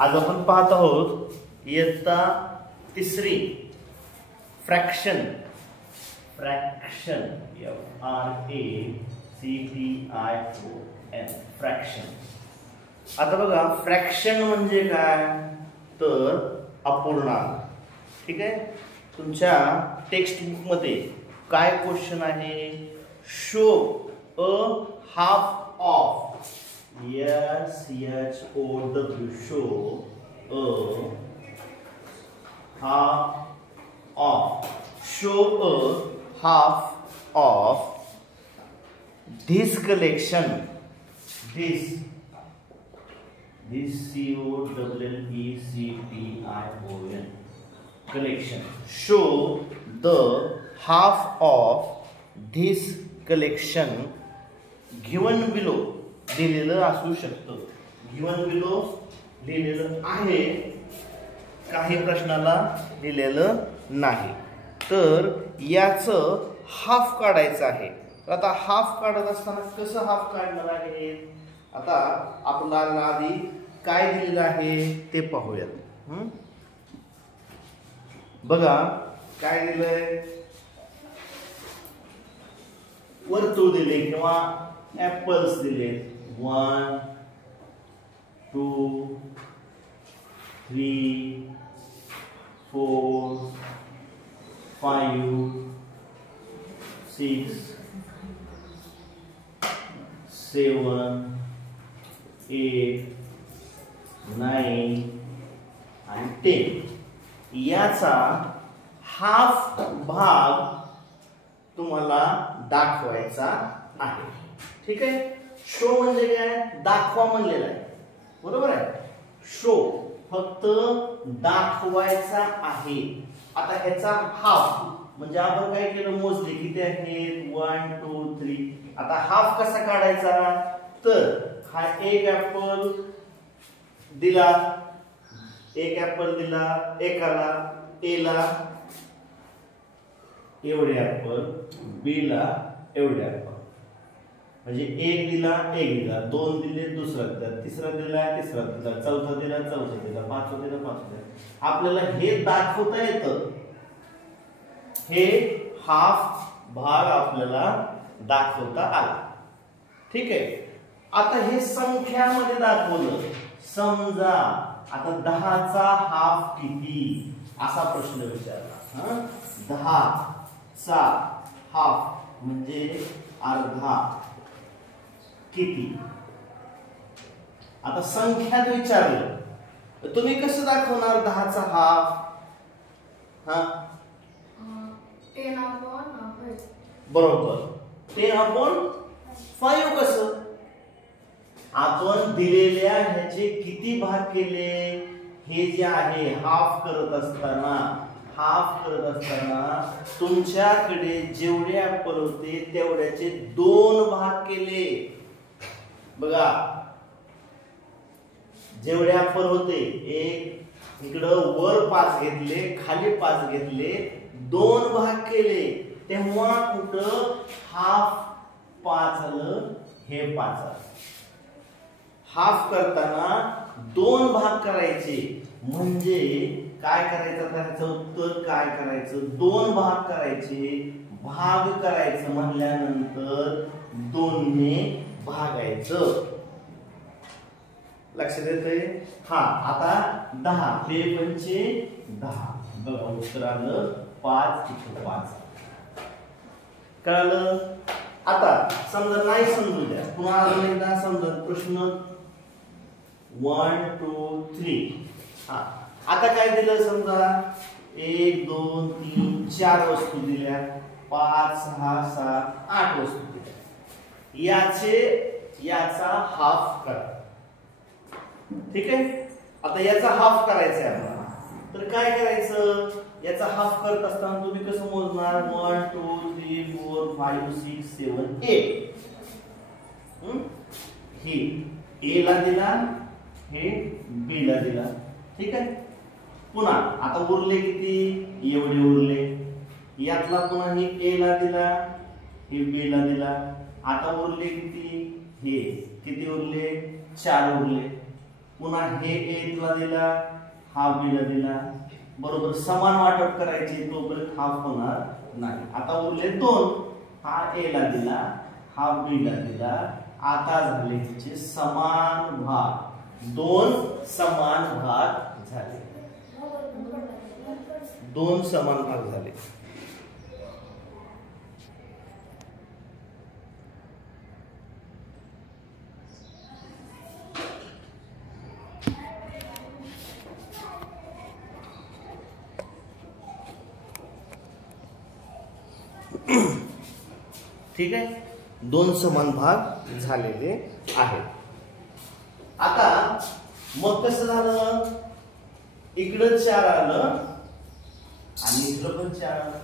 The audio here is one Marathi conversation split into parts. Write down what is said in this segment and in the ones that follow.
आज आपण पाहत आहोत इयत्ता तिसरी फ्रॅक्शन FRACTION फ्रॅक्शन। आता बघा फ्रॅक्शन म्हणजे काय तर अपूर्णांक। ठीक आहे, तुमच्या टेक्स्ट बुक मध्ये काय क्वेश्चन आहे, show a half of SHOW show a half of this collection, this COLLECTION collection, show the half of this collection given below दिलेलं असू शकतं। given below लिहिलेलं आहे, काही प्रश्नाला दिलेलं नाही, तर याचं हाफ काढायचं आहे। तर आता हाफ काढत असताना कसं हाफ काढणार आहे, आता आपल्याला आधी काय दिलेलं आहे ते पाहूयात। बघा काय दिलंय, वर्तुळ दिले किंवा ऍपल्स दिले 1 2 3 4 5 6 7 8 9 आणि 10 याचा हाफ भाग तुम्हाला दाखवायचा आहे। ठीक आहे, शो म्हणजे काय, दाखवा म्हणलेला आहे, बरोबर आहे। शो फक्त दाखवायचा आहे। आता ह्याचा हाफ म्हणजे आपण काय केलं, मोजले किती आहेत 1 2 3। आता हाफ कसा काढायचा, तर हा एक ऍपल दिला, एक ऍपल दिला एकाला, ए ला एवढे ऍपल, बी ला एवढे ऍपल, म्हणजे एक दिला एक दिला, दोन दिले दुसरा दिला, तिसरा दिला तिसरा दिला, चौथा दिला चौथा दिला, पाचवा दिला पाचवा दिला। आपल्याला हे दाखवता येतं, हे हाफ भाग आपल्याला दाखवता आला। ठीक आहे, आता हे संख्यामध्ये दाखवलं, समजा आता 10 चा हाफ किती असा प्रश्न विचारला। 10 चा हाफ म्हणजे अर्धा किती। आता संख्यात विचारलं तर तुम्ही कसं दाखवणार 10 चा हाफ, 10/5 बरोबर 10/5 कसं, आपण दिलेल्या ह्याचे किती भाग केले, हे जे आहे हाफ करत असताना तुमच्याकडे जेवढे ऍपल होते तेवढ्याचे 2 भाग केले। बघा जेवढे ऍपल होते, एक इकडं वर 5 घेतले, खाली 5 घेतले, 2 भाग केले, तेव्हा कुठं हाफ 5 झालं, हे 5 झालं। हाफ करताना 2 भाग करायचे, म्हणजे काय करायचं, त्याचं उत्तर काय करायचं, 2 भाग करायचे, भाग करायचं म्हणल्यानंतर 2 ने भागायचं। लक्षात येतंय? आता 10 हे पंचे 10, बघा उत्तर आलं 5 इथं 5 कळलं। आता समजा नाही समजू द्या, पुन्हा अजून एकदा समजा प्रश्न 1 2 3। आता काय दिलं, समजा 1 2 3 4 वस्तू दिल्या, 5 6 7 8 वस्तू दिल्या, याचा हाफ करा। ठीक आहे, आता याचा हाफ करायचा आहे आपल्याला, तर काय करायचं, याचा हाफ करत असताना तुम्ही कसं मोजणार, 1 2 3 4 5 6 7 8। हे ए ला दिला, हे बी ला दिला। ठीक आहे, पुन्हा आता उरले किती, एवढे उरले, यातला पुन्हा हे ए ला दिला, हे बी ला दिला, आता उरले किती, हे किती उरले, 4 उरले। पुन्हा हे ए ला दिला, हा बी ला दिला, बरोबर समान वाटप करायचे, तोपर्यंत हाफ होणार नाही. आता उरले दोन, हा ए ला दिला, हा बी ला दिला. आता झाले तिचे समान भाग, दोन समान भाग झाले, दोन समान भाग झाले. ठीक आहे, दोन समान भाग झालेले आहेत. आता मग कसं झालं, इकडं 4 आलं आणि इकडं पण 4 आलं.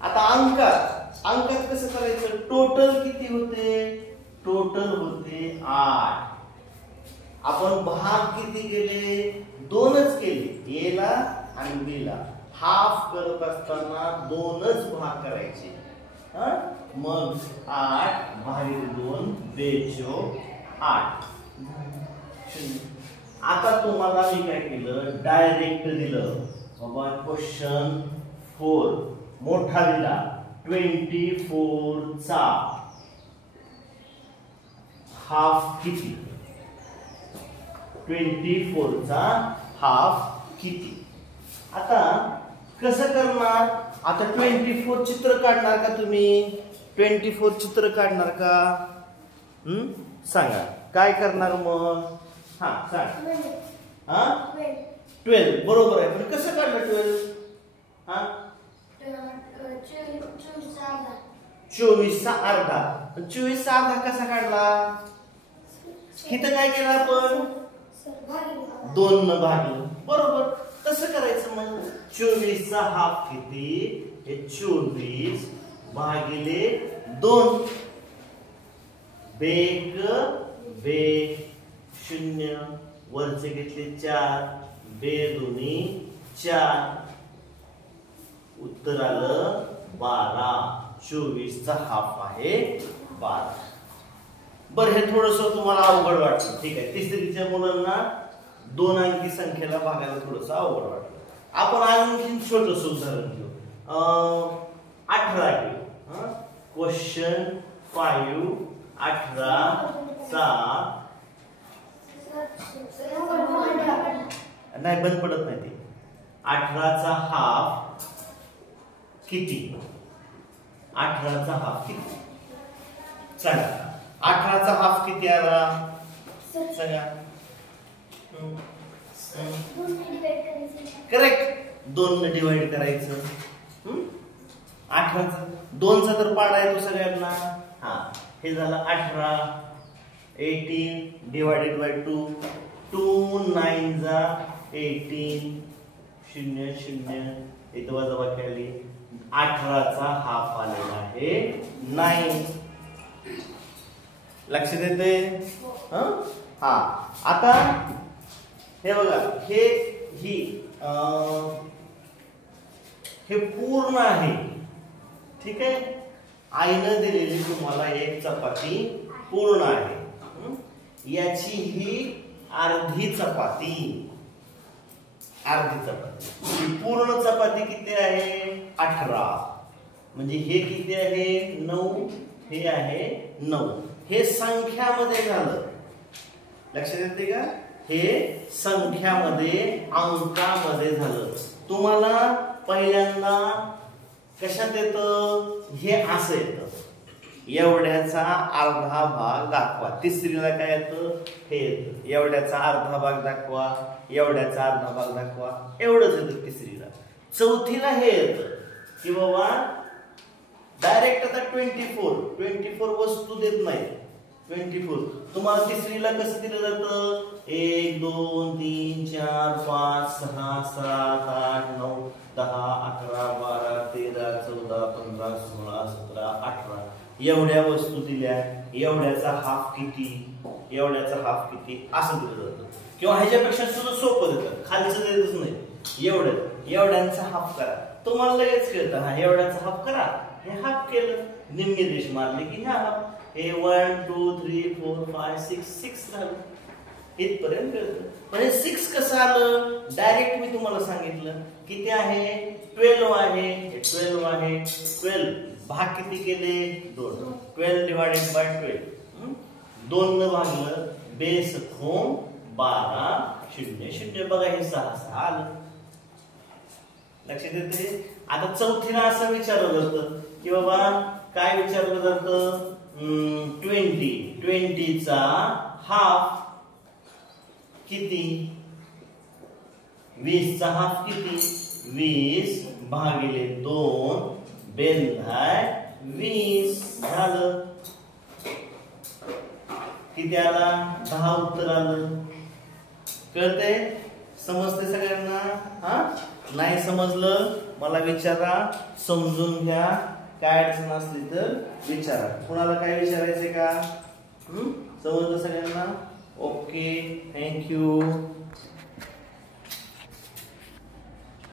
आता अंकात कसं करायचं, टोटल किती होते, टोटल होते 8. आपण भाग किती केले, 2च केले, ए ला आणि बी ला. हाफ करत असताना 2च भाग करायचे. मग 8 भागिले 2 बेचो 8. आता तुम्हाला मी काय केलं, डायरेक्ट दिलं बाबा. क्वेश्चन 4 मोठा दिला, 24 चा हाफ किती, 24 चा हाफ किती. आता कसं करणार, आता 24 चित्र काढणार का तुम्ही, 24 चित्र काढणार का, सांगा काय करणार मग. हा सांग. 12 बरोबर आहे, पण कसं काढलं 12. 24 चा अर्धा. 24 चा अर्धा कसा काढला, इथं काय केलं आपण, 2 न भागलं, बरोबर. तसं करायचं मग. 24 चा हाफ किती, हे 24 भागिले 2. बेक बे 0, वरचे घेतले 4, बे दोन्ही 4, उत्तर आलं 12. 24 चा हाफ आहे 12. बरं, हे थोडस तुम्हाला अवघड वाटलं, ठीक आहे. तिसरीच्या मुलांना 2 अंकी संख्येला भागायला थोडस अवघड वाटलं. आपण आणखी छोटस उदाहरण घेऊ. 18 घेऊ. क्वेश्चन 5 18 चा नाही बंद पडत नाही ते. 18 चा हाफ किती, 18 चा हाफ किती सांगा. 18 चा हाफ किती आला सांगा. करेक्ट, 2 ने डिवाइड करायचं. 18 2 चा तर पाडा आहे तो सगळ्यांना. हा, हे झालं 18. 18 डिवाइडेड बाय 2. 2 9 जा 18. 0 0 इथं वजाबाकी आली. 18 चा हाफ आलेला आहे 9. लक्षात येते. हा, आता हे बघा, हे पूर्ण आहे, ठीक आहे. आईनं दिलेली तुम्हाला एक चपाती पूर्ण आहे, याची ही अर्धी चपाती. अर्धी चपाती, ही पूर्ण चपाती किती आहे 18. म्हणजे हे किती आहे 9, हे आहे 9. हे संख्यामध्ये झालं, लक्षात येते का. हे संख्यामध्ये अंकामध्ये झालं. तुम्हाला पहिल्यांदा कशात येतं, हे असं येतं, एवढ्याचा अर्धा भाग दाखवा. तिसरीला काय येतं, हे येतं, एवढ्याचा अर्धा भाग दाखवा, एवढ्याचा अर्धा भाग दाखवा, एवढंच येतं तिसरीला. चौथीला हे येतं की बाबा डायरेक्ट आता 24 वस्तू देत नाही. 24 तुम्हाला तिसरीला कसं दिलं जातं, 1 2 3 4 5 6 7 8 9 10 11 12 13 14 15 16 17 18 एवढ्या वस्तू दिल्या. एवढ्याचा हाफ किती, एवढ्याचा हाफ किती असं दिलं जातं. किंवा ह्याच्यापेक्षा सुद्धा सोपं देतात, खालीचं देतच नाही. एवढ्यांचा हाफ करा, तुम्हाला लगेच कळतं. हा, एवढ्याचा हाफ करा, हे हाफ केलं, निम्मी रेष मारली की हा हाफ. हे 1 2 3 4 5 6 झालं. इथपर्यंत कळतं. म्हणजे 6 कसं आलं डायरेक्ट मी तुम्हाला सांगितलं किती आहे 12 आहे. 12 आहे 12 भाग किती केले 2. 12 डिवाइडेड बाय 12 2 न भागलं बेस खून 12 0 0 बघा हे 6 6 आलं. लक्षात येते. आता चौथीला असं विचारलं जातं की बाबा काय विचारलं जातं 20 चा हाफ किती 20 चा हाफ किती 20 भागिले 2 बेंधाय 20 झालं. किती आला 10 उत्तर आलं. कळते समजते सगळ्यांना. हा नाही समजलं मला विचारा समजून घ्या. काय अडचण असली तर विचारा. कुणाला काय विचारायचे का समजलं सगळ्यांना. Okay thank you.